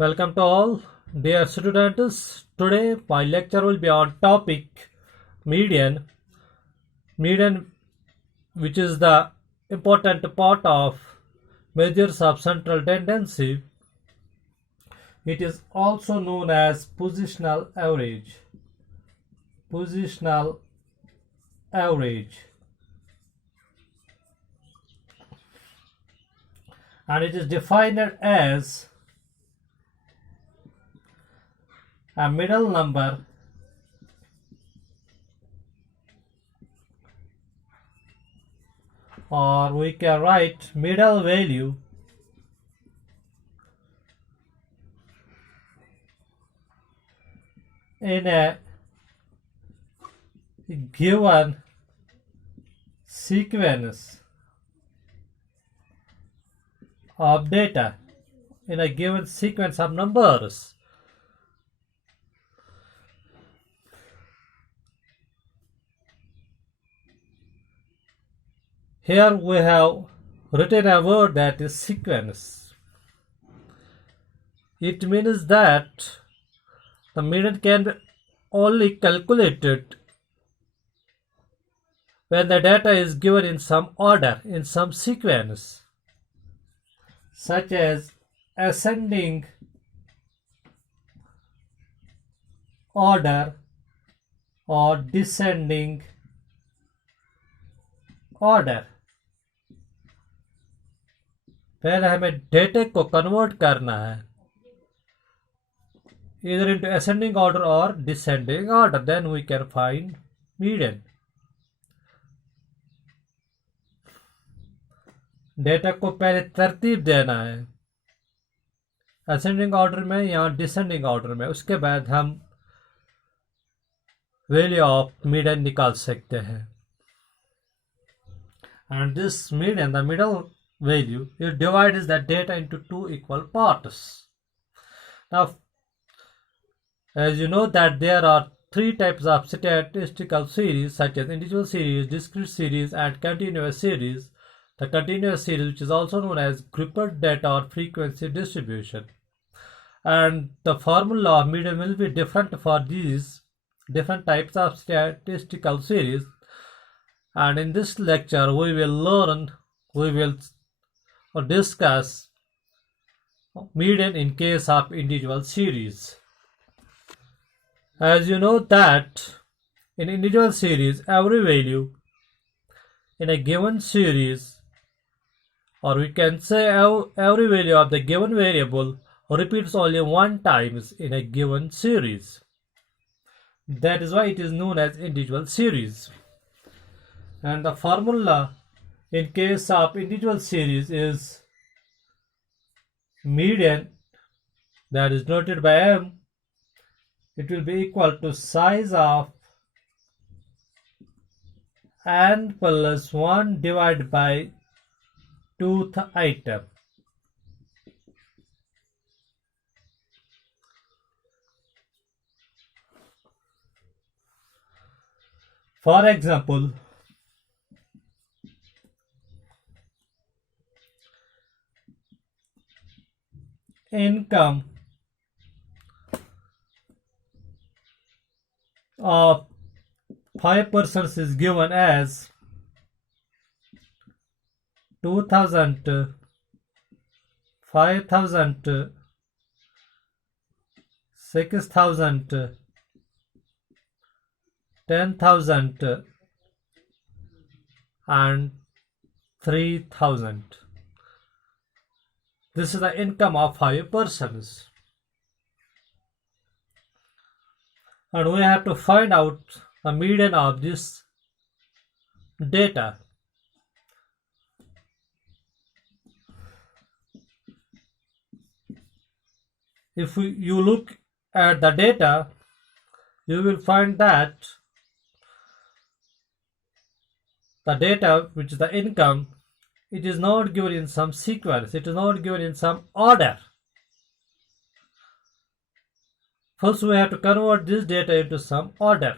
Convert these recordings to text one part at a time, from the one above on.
Welcome to all, dear students. Today my lecture will be on topic median. Median, which is the important part of measures of central tendency. It is also known as positional average. Positional average, and it is defined as a middle number or we can write middle value in a given sequence of data, in a given sequence of numbers. Here we have written a word that is sequence. It means that the median can be only calculated when the data is given in some order, in some sequence, such as ascending order or descending order. पहले हमें data को convert करना है either into ascending order or descending order, then we can find median. Data को पहले तरतीब देना है असेंडिंग ऑर्डर में या डिसेंडिंग ऑर्डर में, उसके बाद हम वैल्यू ऑफ मीडियन निकाल सकते हैं. And this median, the middle value, it divides the data into two equal parts. Now, as you know that there are three types of statistical series, such as individual series, discrete series, and continuous series. The continuous series, which is also known as grouped data or frequency distribution. And the formula of median will be different for these different types of statistical series. And in this lecture, we will discuss median in case of individual series. As you know that in individual series, every value in a given series, or we can say every value of the given variable repeats only one times in a given series. That is why it is known as individual series. And the formula in case of individual series is median, that is noted by M. It will be equal to size of n plus 1 divided by 2th item. For example, income of 5 persons is given as 2,000, 5,000, 6,000, 10,000 and 3,000. This is the income of 5 persons. And we have to find out the median of this data. If you look at the data, you will find that the data, which is the income, it is not given in some sequence, it is not given in some order. First, we have to convert this data into some order,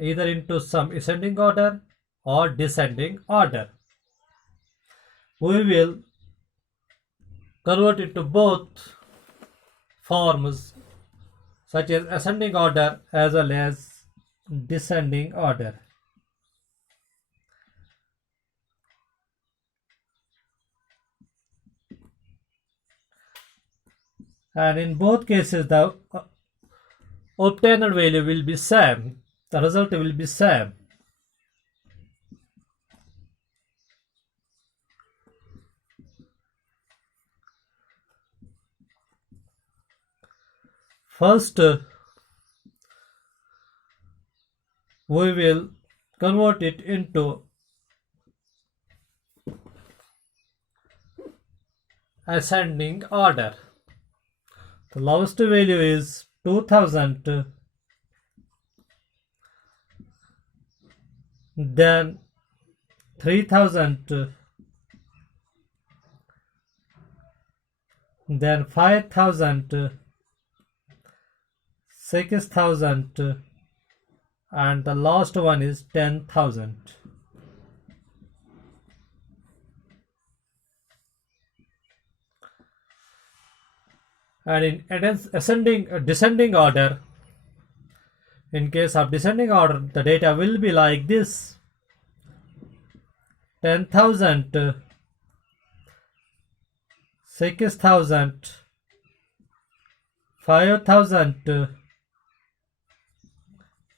either into some ascending order or descending order. We will convert it to both forms such as ascending order as well as descending order. And in both cases, the obtained value will be same. The result will be same. First, we will convert it into ascending order. The lowest value is 2000, then 3000, then 5000, 6000, and the last one is 10,000. And in descending order, in case of descending order, the data will be like this: 10,000, 6,000, 5,000,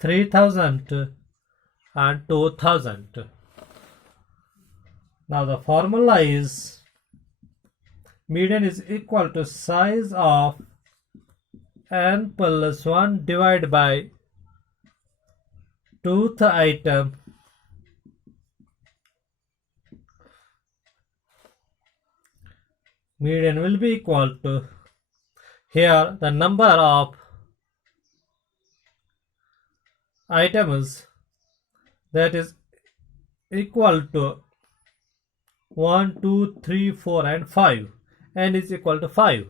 3,000, and 2,000. Now the formula is median is equal to size of n plus 1 divided by 2th item median will be equal to, here the number of items, that is equal to 1, 2, 3, 4 and 5. N is equal to 5.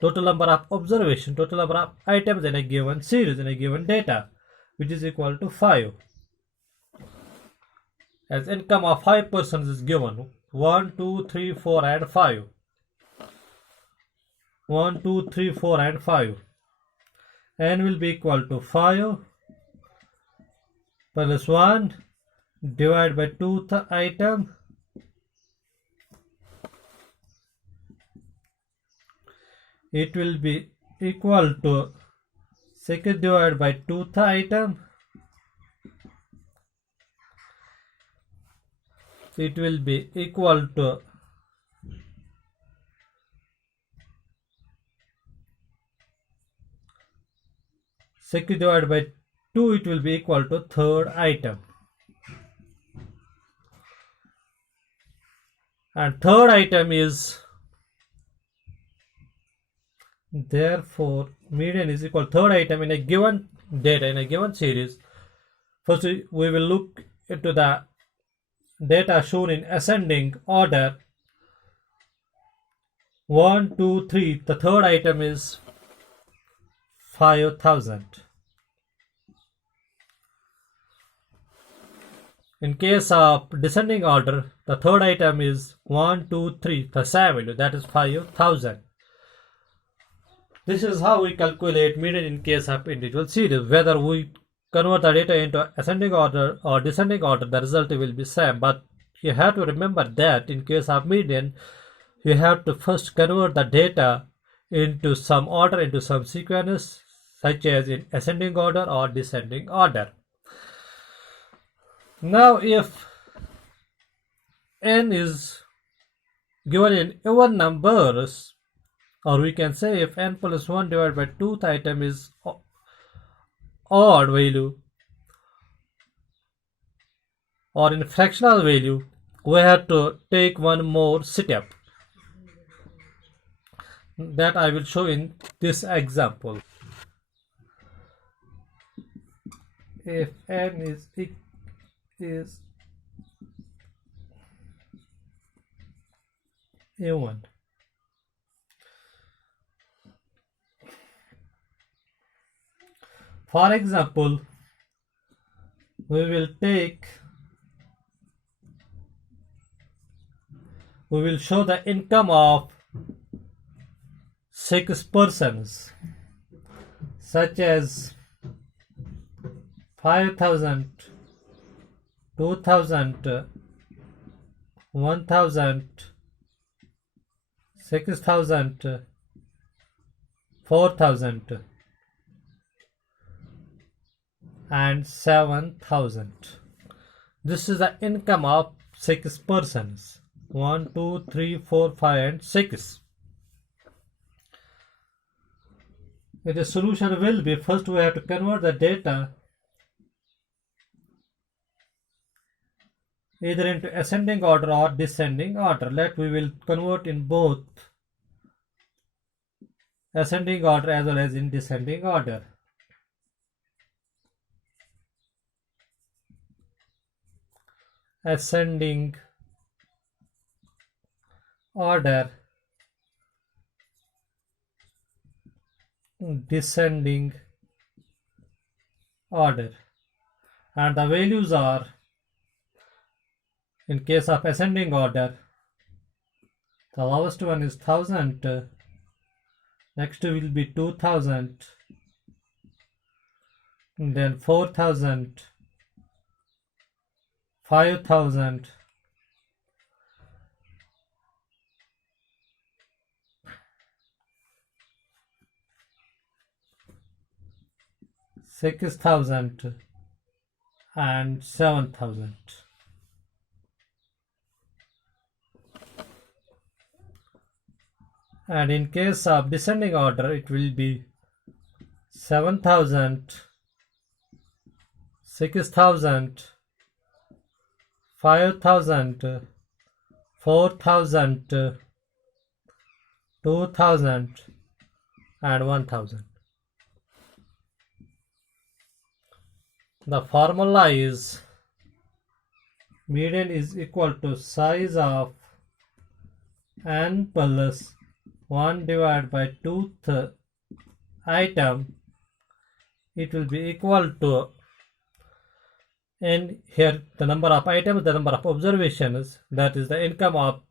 Total number of observation, total number of items in a given series, in a given data, which is equal to 5. As income of 5 persons is given: 1, 2, 3, 4 and 5. 1, 2, 3, 4 and 5. N will be equal to 5 plus 1 divided by 2th item it will be equal to 6 divided by 2th item, it will be equal to 6 divided by 2, it will be equal to 3rd item. And 3rd item is, therefore median is equal to 3rd item in a given data, in a given series. First we will look into the data shown in ascending order. 1, 2, 3. The 3rd item is 5,000. In case of descending order, the 3rd item is 1, 2, 3. The same value, that is 5,000. This is how we calculate median in case of individual series. Whether we convert the data into ascending order or descending order, the result will be same. But you have to remember that in case of median, you have to first convert the data into some order, into some sequence, such as in ascending order or descending order. Now if n is given in even numbers, or we can say if n plus 1 divided by 2th item is odd value, or in fractional value, we have to take one more step that I will show in this example. If n is even, for example, we will show the income of 6 persons, such as 5,000, 2,000, 1,000, 6,000, 4,000, and 7,000. This is the income of 6 persons. 1, 2, 3, 4, 5, and 6. The solution will be, first we have to convert the data either into ascending order or descending order. We will convert in both ascending order as well as in descending order. Ascending order, descending order, and the values are, in case of ascending order, the lowest one is 1000, next will be 2000, then 4000, 5000, 6,000, and 7,000. And in case of descending order, it will be 7,000, 6,000, 5,000, 4,000, 2,000, and 1,000. The formula is median is equal to size of n plus 1 divided by 2th item. It will be equal to n, here the number of items, the number of observations, that is the income of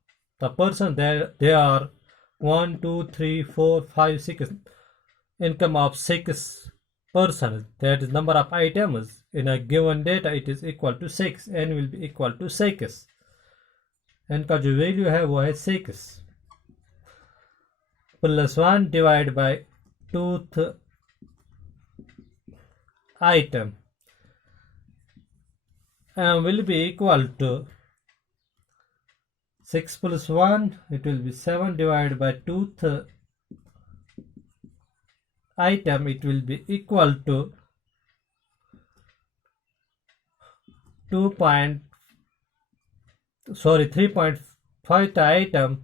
the person. They are 1, 2, 3, 4, 5, 6. Income of 6 persons, that is number of items in a given data, it is equal to 6. N will be equal to 6. n का जो value है वो है 6 plus 1 divided by 2th item, and will be equal to 6 plus 1, it will be 7 divided by 2th item, it will be equal to 3.5 item,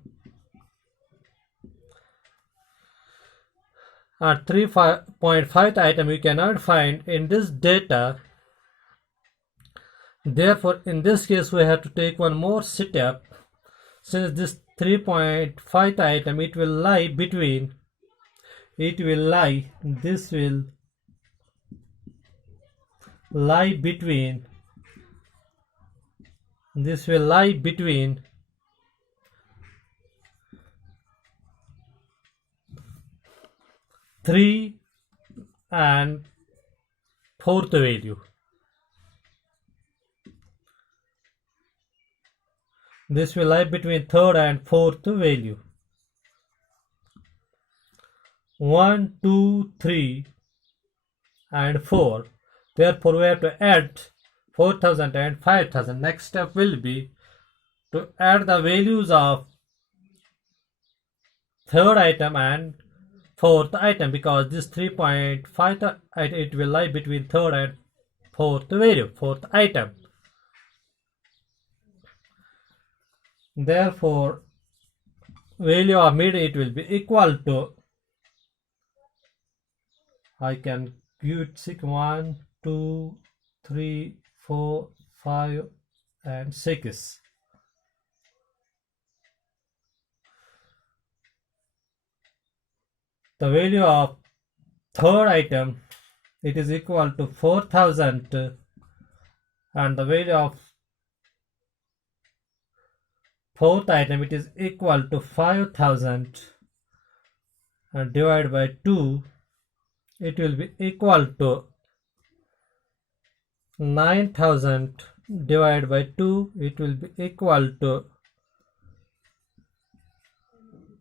at 3.5 item we cannot find in this data. Therefore, in this case we have to take one more step. Since this 3.5 item, it will lie between, this will lie between 3 and 4th value. This will lie between 3rd and 4th value. 1, 2, 3, and 4. Therefore, we have to add 4,000 and 5,000. Next step will be to add the values of 3rd item and 4th item, because this 3.5 it will lie between 3rd and 4th value, 4th item. Therefore, value of median, it will be equal to, I can give it 6, 1, 2, 3, 4, 5, and 6. The value of 3rd item, it is equal to 4,000, and the value of 4th item, it is equal to 5,000, and divide by 2, it will be equal to 9000 divided by 2, it will be equal to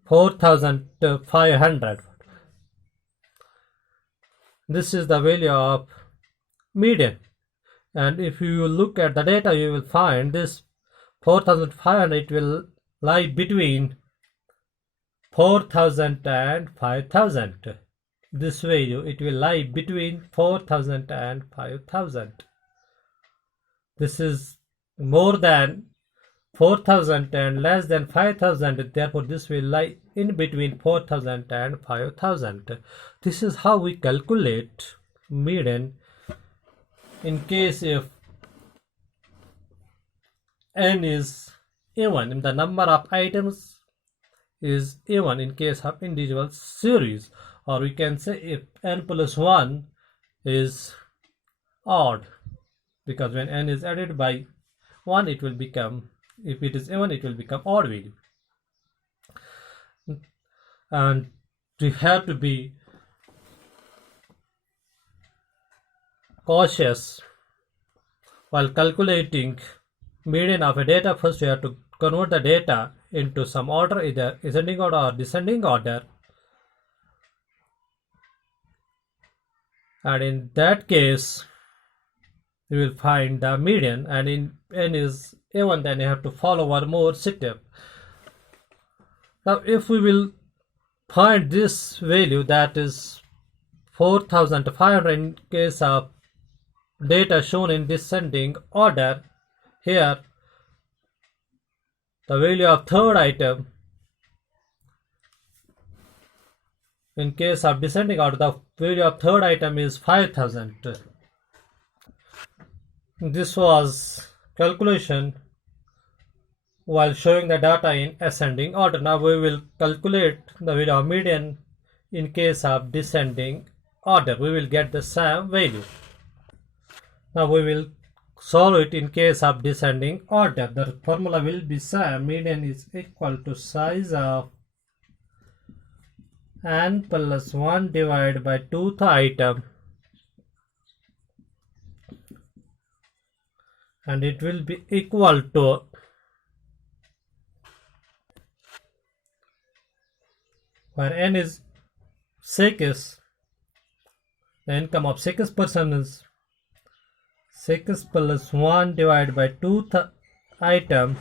4500. This is the value of median, and if you look at the data you will find this 4500, it will lie between 4000 and 5000. This value, it will lie between 4000 and 5000. This is more than 4000 and less than 5000, therefore this will lie in between 4000 and 5000. This is how we calculate median in case if n is even, the number of items is even in case of individual series, or we can say if n plus 1 is odd, because when n is added by 1 it will become, if it is even, it will become odd value. And we have to be cautious while calculating median of a data. First you have to convert the data into some order, either ascending order or descending order, and in that case you will find the median, and in n is even, then you have to follow one more step. Now if we will find this value, that is 4500, in case of data shown in descending order, here the value of third item, in case of descending order, the value of third item is 5000. This was calculation while showing the data in ascending order. Now we will calculate the value of median in case of descending order. We will get the same value. Now we will solve it in case of descending order. The formula will be same. Median is equal to size of n plus 1 divided by 2th item, and it will be equal to where n is 6, the income of 6 person is 6 plus 1 divided by 2th item,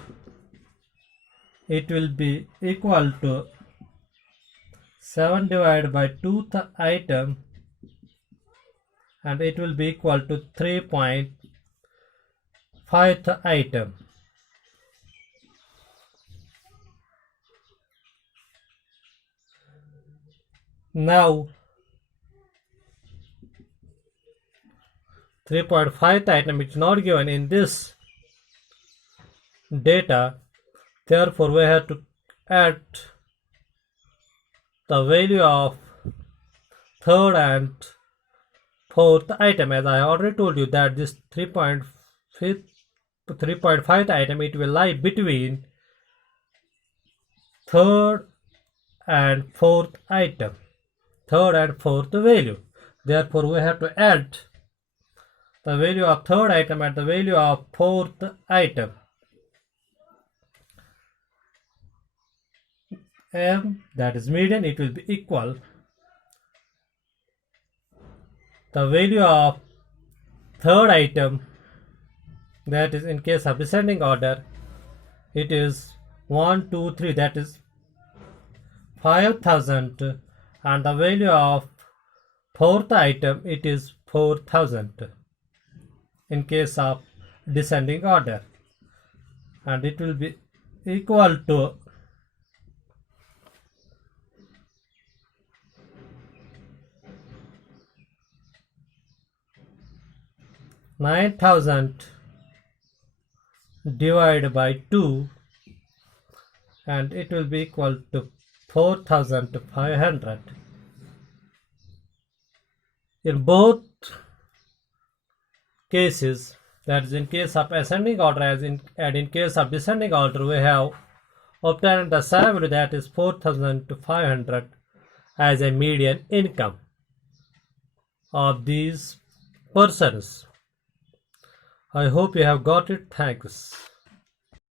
it will be equal to 7 divided by 2th item, and it will be equal to 3.5th item. Now 3.5th item is not given in this data, therefore we have to add the value of third and fourth item. As I already told you that this 3.5th item, it will lie between third and fourth item, third and fourth value. Therefore we have to add the value of third item and the value of fourth item. M, that is median, it will be equal the value of third item, that is in case of descending order, it is 1 2 3, that is 5000, and the value of fourth item, it is 4000 in case of descending order, and it will be equal to 9000 divided by 2, and it will be equal to 4500. In both cases, that is in case of ascending order and in case of descending order, we have obtained the same value, that is 4500, as a median income of these persons. I hope you have got it. Thanks.